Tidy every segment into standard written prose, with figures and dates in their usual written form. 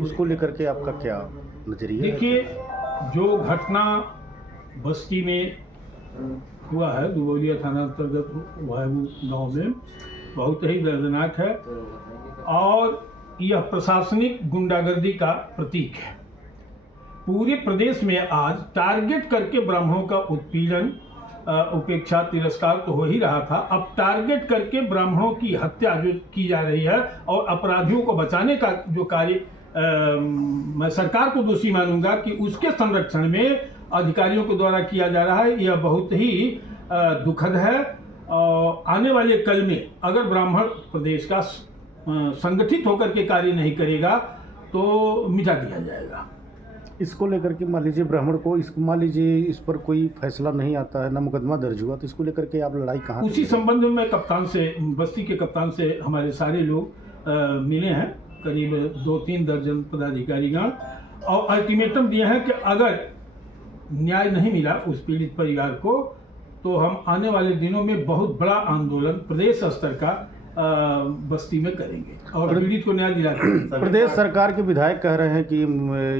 उसको लेकर के आपका क्या नजरिया है? देखिए, जो घटना बस्ती में हुआ है, दुबौलिया थाना अंतर्गत वायु गांव में, बहुत ही दर्दनाक है और यह प्रशासनिक गुंडागर्दी का प्रतीक है। पूरे प्रदेश में आज टारगेट करके ब्राह्मणों का उत्पीड़न, उपेक्षा, तिरस्कार तो हो ही रहा था। अब टारगेट करके ब्राह्मणों की हत्या जो की जा रही है और अपराधियों को बचाने का जो कार्य, मैं सरकार को दोषी मानूंगा कि उसके संरक्षण में अधिकारियों के द्वारा किया जा रहा है। यह बहुत ही दुखद है और आने वाले कल में अगर ब्राह्मण प्रदेश का संगठित होकर के कार्य नहीं करेगा तो मिटा दिया जाएगा। इसको लेकर के मान लीजिए ब्राह्मण को मान लीजिए इस पर कोई फैसला नहीं आता है, ना मुकदमा दर्ज हुआ, तो इसको लेकर के आप लड़ाई कहाँ? उसी संबंध में मैं कप्तान से, बस्ती के कप्तान से हमारे सारे लोग मिले हैं, करीब 2-3 दर्जन पदाधिकारीगण, और अल्टीमेटम दिए हैं कि अगर न्याय नहीं मिला उस पीड़ित परिवार को तो हम आने वाले दिनों में बहुत बड़ा आंदोलन प्रदेश स्तर का बस्ती में करेंगे और पीड़ित को न्याय दिलाएंगे। प्रदेश सरकार के विधायक कह रहे हैं कि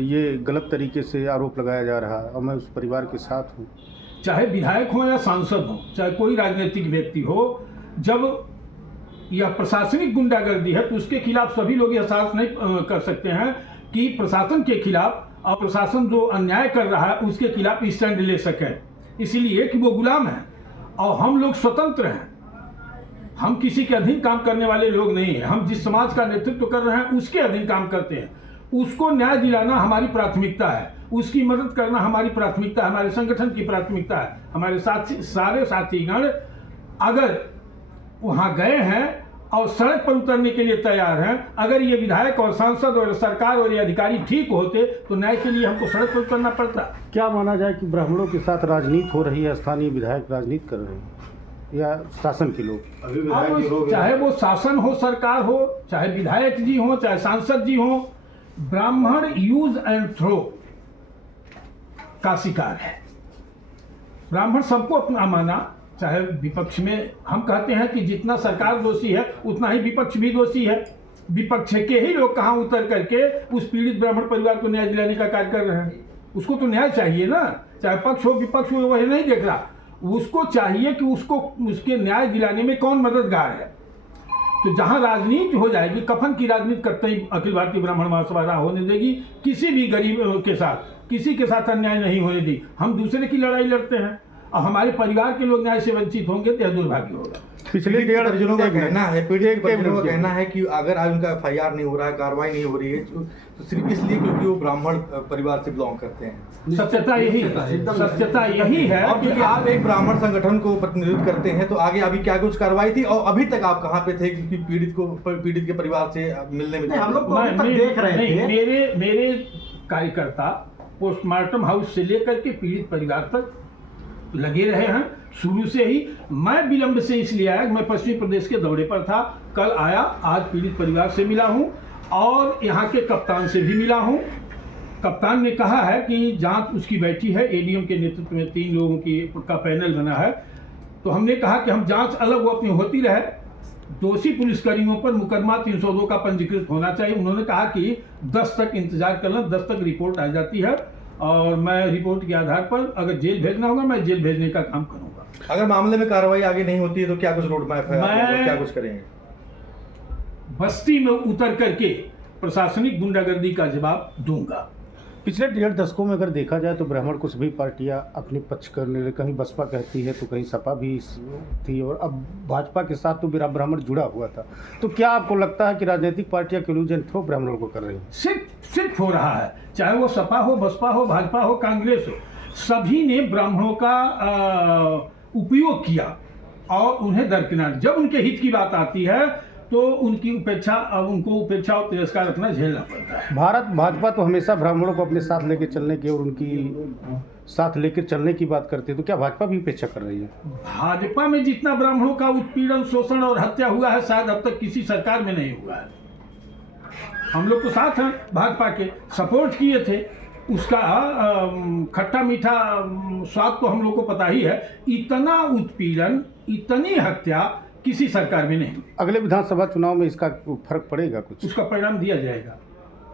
ये गलत तरीके से आरोप लगाया जा रहा है और मैं उस परिवार के साथ हूँ। चाहे विधायक हो या सांसद हो, चाहे कोई राजनीतिक व्यक्ति हो, जब यह प्रशासनिक गुंडागर्दी है तो उसके खिलाफ सभी लोग यह साहस नहीं कर सकते हैं कि प्रशासन के खिलाफ, और प्रशासन जो अन्याय कर रहा है उसके खिलाफ स्टैंड ले सके, इसलिए कि वो गुलाम है और हम लोग स्वतंत्र हैं। हम किसी के अधीन काम करने वाले लोग नहीं हैं। हम जिस समाज का नेतृत्व कर रहे हैं उसके अधीन काम करते हैं। उसको न्याय दिलाना हमारी प्राथमिकता है, उसकी मदद करना हमारी प्राथमिकता है, हमारे संगठन की प्राथमिकता है। हमारे सारे साथीगण अगर वहाँ गए हैं और सड़क पर उतरने के लिए तैयार हैं, अगर ये विधायक और सांसद और सरकार और ये अधिकारी ठीक होते तो न्याय के लिए हमको सड़क पर उतरना पड़ता। क्या माना जाए कि ब्राह्मणों के साथ राजनीति हो रही है, स्थानीय विधायक राजनीति कर रहे हैं या शासन के लोग? चाहे वो शासन हो, सरकार हो, चाहे विधायक जी हो, चाहे सांसद जी हो, ब्राह्मण यूज एंड थ्रो का शिकार है। ब्राह्मण सबको अपना माना, चाहे विपक्ष में हम कहते हैं कि जितना सरकार दोषी है उतना ही विपक्ष भी दोषी है। विपक्ष के ही लोग कहाँ उतर करके उस पीड़ित ब्राह्मण परिवार को न्याय दिलाने का कार्य कर रहे हैं। उसको तो न्याय चाहिए ना, चाहे पक्ष हो विपक्ष हो, वही नहीं देख रहा। उसको चाहिए कि उसको उसके न्याय दिलाने में कौन मददगार है। तो जहां राजनीति हो जाएगी, कफन की राजनीति करते ही अखिल भारतीय ब्राह्मण महासभा होने देगी। किसी भी गरीब के साथ, किसी के साथ अन्याय नहीं होने दी। हम दूसरे की लड़ाई लड़ते हैं और हमारे परिवार के लोग न्याय से वंचित होंगे तो यह दुर्भाग्य होगा। पिछले डेढ़ दर्जनों का कहना है, पीड़ित परिजनों का कहना है कि अगर आज उनका FIR नहीं हो रहा है, कार्रवाई नहीं हो रही है, तो सिर्फ इसलिए क्योंकि वो ब्राह्मण परिवार से बिलोंग करते हैं। सत्यता यही है और क्योंकि आप एक ब्राह्मण संगठन को प्रतिनिधित्व करते हैं तो आगे अभी क्या कुछ कार्रवाई थी और अभी तक आप कहाँ पे थे क्योंकि पीड़ित के परिवार से मिलने में? हम लोग देख रहे थे। मेरे कार्यकर्ता पोस्टमार्टम हाउस से लेकर के पीड़ित परिवार तक लगे रहे हैं शुरू से ही। मैं विलंब से इसलिए आया, मैं पश्चिमी प्रदेश के दौरे पर था, कल आया, आज पीड़ित परिवार से मिला हूं और यहाँ के कप्तान से भी मिला हूं। कप्तान ने कहा है कि जांच उसकी बैठी है, ADM के नेतृत्व में 3 लोगों का पैनल बना है। तो हमने कहा कि हम जांच अलग वो अपनी होती रहे, दोषी पुलिसकर्मियों पर मुकदमा 302 का पंजीकृत होना चाहिए। उन्होंने कहा कि 10 तक इंतजार कर लें, 10 तक रिपोर्ट आ जाती है और मैं रिपोर्ट के आधार पर अगर जेल भेजना होगा मैं जेल भेजने का काम करूंगा। अगर मामले में कार्रवाई आगे नहीं होती है तो क्या कुछ रोड मैप है, क्या कुछ करेंगे? बस्ती में उतर करके प्रशासनिक गुंडागर्दी का जवाब दूंगा। पिछले 1.5 दशकों में अगर देखा जाए तो ब्राह्मण को सभी पार्टियां अपने पक्ष करने लगे। कहीं बसपा कहती है तो कहीं सपा भी थी और अब भाजपा के साथ तो ब्राह्मण जुड़ा हुआ था। तो क्या आपको लगता है कि राजनीतिक पार्टियां क्लूजन थ्रो ब्राह्मणों को कर रही हैं? सिर्फ हो रहा है, चाहे वो सपा हो, बसपा हो, भाजपा हो, कांग्रेस हो, सभी ने ब्राह्मणों का उपयोग किया और उन्हें दरकिनार। जब उनके हित की बात आती है तो उनको उपेक्षा और तिरस्कार अपना झेलना पड़ता है। भारत भाजपा तो हमेशा ब्राह्मणों को अपने साथ लेकर चलने की और उनकी साथ लेकर चलने की बात करती है, तो क्या भाजपा भी उपेक्षा कर रही है? भाजपा में जितना ब्राह्मणों का उत्पीड़न, शोषण और हत्या हुआ है शायद अब तक किसी सरकार में नहीं हुआ है। हम लोग तो साथ हैं, भाजपा के सपोर्ट किए थे, उसका खट्टा मीठा स्वाद तो हम लोग को पता ही है। इतना उत्पीड़न, इतनी हत्या किसी सरकार में नहीं। अगले विधानसभा चुनाव में इसका फर्क पड़ेगा कुछ? उसका परिणाम दिया जाएगा।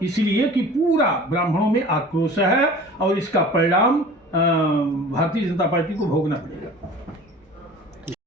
इसलिए कि पूरा ब्राह्मणों में आक्रोश है और इसका परिणाम भारतीय जनता पार्टी को भोगना पड़ेगा।